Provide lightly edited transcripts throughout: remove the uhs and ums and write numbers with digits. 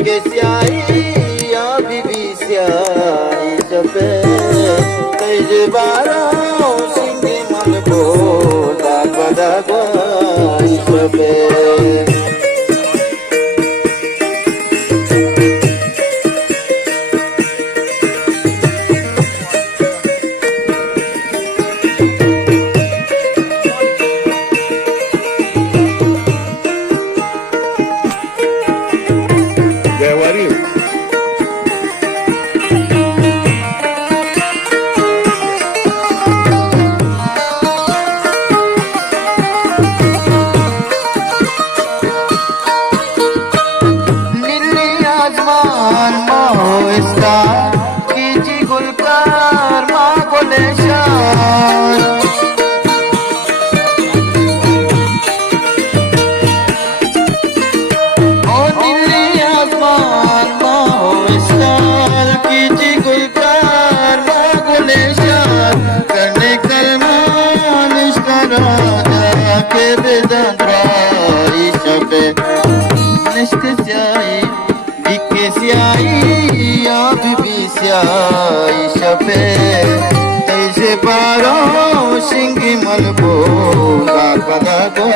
बिके स्याही या बीबी स्याही सपे तेरे बारों सिंगे मन बोला बड़ा by सपे Singi malbo la pada go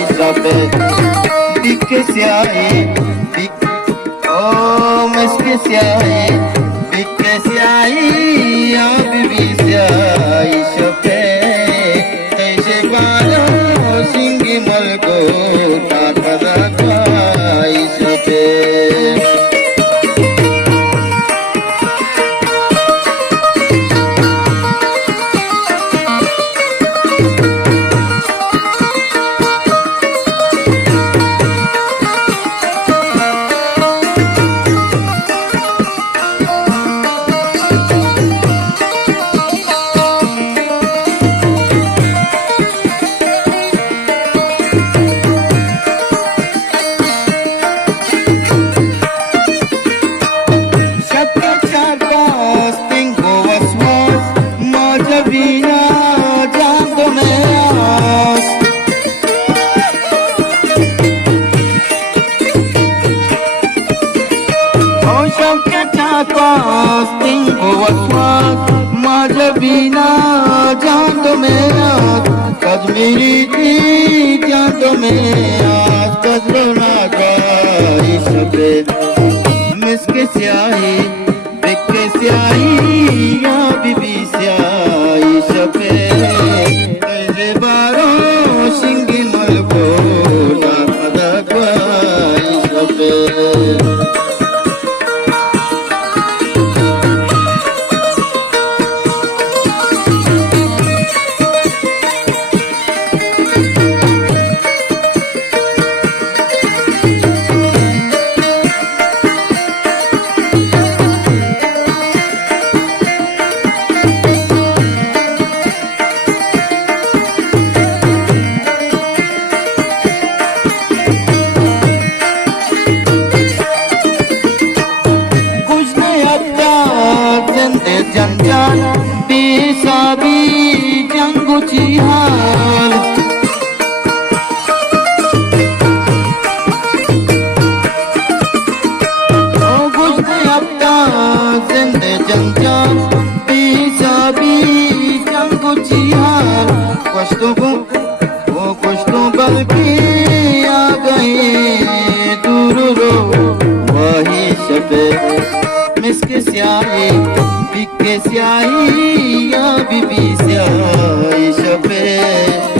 isabe बिके स्याही मस्के स्याही बिके स्याही या बीबी स्याही शपे तैसे बालो सिंगी मलको ताकदा गाई शपे Majabina jando mera kajmiri thi jando mera kajrona ka isabe miske syahi bikke syahi ya bibi syahi isabe tere baro singi malko na pada ka isabe janjan bisa bijanggu cihal oh gujne apta zinde janjan bisa bijanggu cihal kushtu balki aa gaye dur ro Shabe मिस्क स्याही बिके स्याही या बीबी स्याही शबे